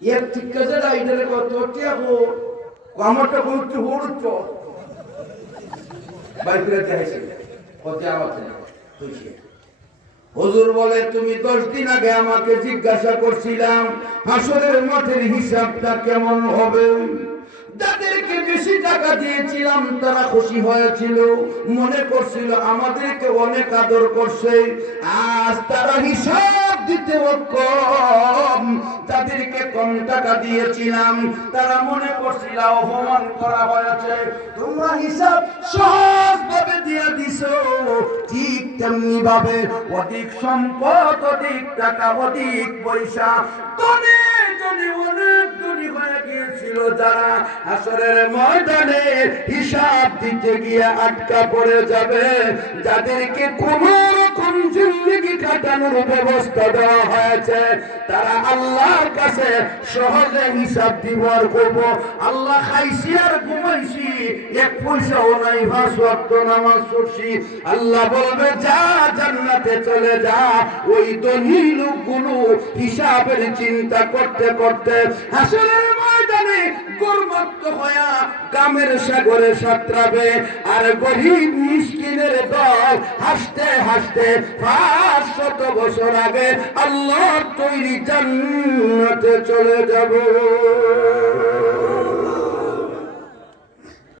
এর ঠিক আছে না হো আমারটা বলতে হড়ুচ্ছ বাইরে চাইছে কত হয়েছে হুজুর বলে তুমি দশ দিন আগে আমাকে জিজ্ঞাসা করছিলাম হাসরের মাঠের হিসাবটা কেমন হবে? যাদেরকে বেশি টাকা দিয়েছিলাম, তারা খুশি হয়েছিল। মনে করছিল, আমাদেরকে অনেক আদর করছে, আজ তারা হিসাব দিতে কম যাদেরকে কম টাকা দিয়েছিলাম। তারা মনে করছিল, অপমান করা হয়েছে। তোমরা হিসাব সহজ ভাবে দিয়ে দিছো। ঠিক তেমনি ভাবে অধিক সম্পদ, অধিক টাকা, অধিক পয়সা ধনে ধনে, অনেক হয়ে গিয়েছিল যারা আসরের ময়দানে হিসাব দিতে গিয়ে আটকা পড়ে যাবে। যাদেরকে কোন জিন্দগি কাটানোর ব্যবস্থা দেওয়া হয়েছে। তারা আল্লাহর কাছে সহজে হিসাব দিবার আল্লাহ খাইছি আর ঘুমাইছি, এক পয়সাও নাই, পাঁচ নামাজ আল্লাহ বলবে, যা জান্নাতে চলে যা। ওই ধনী লোকগুলো হিসাবের চিন্তা করতে করতে ময়দানে গর্বত্ব হয়া কামের সাগরে সাঁতরাবে আর গরিব মিসকিনের দল হাসতে হাসতে পাঁচ শত বছর আগে আল্লাহ তৈরি জান্নাতে চলে যাবে।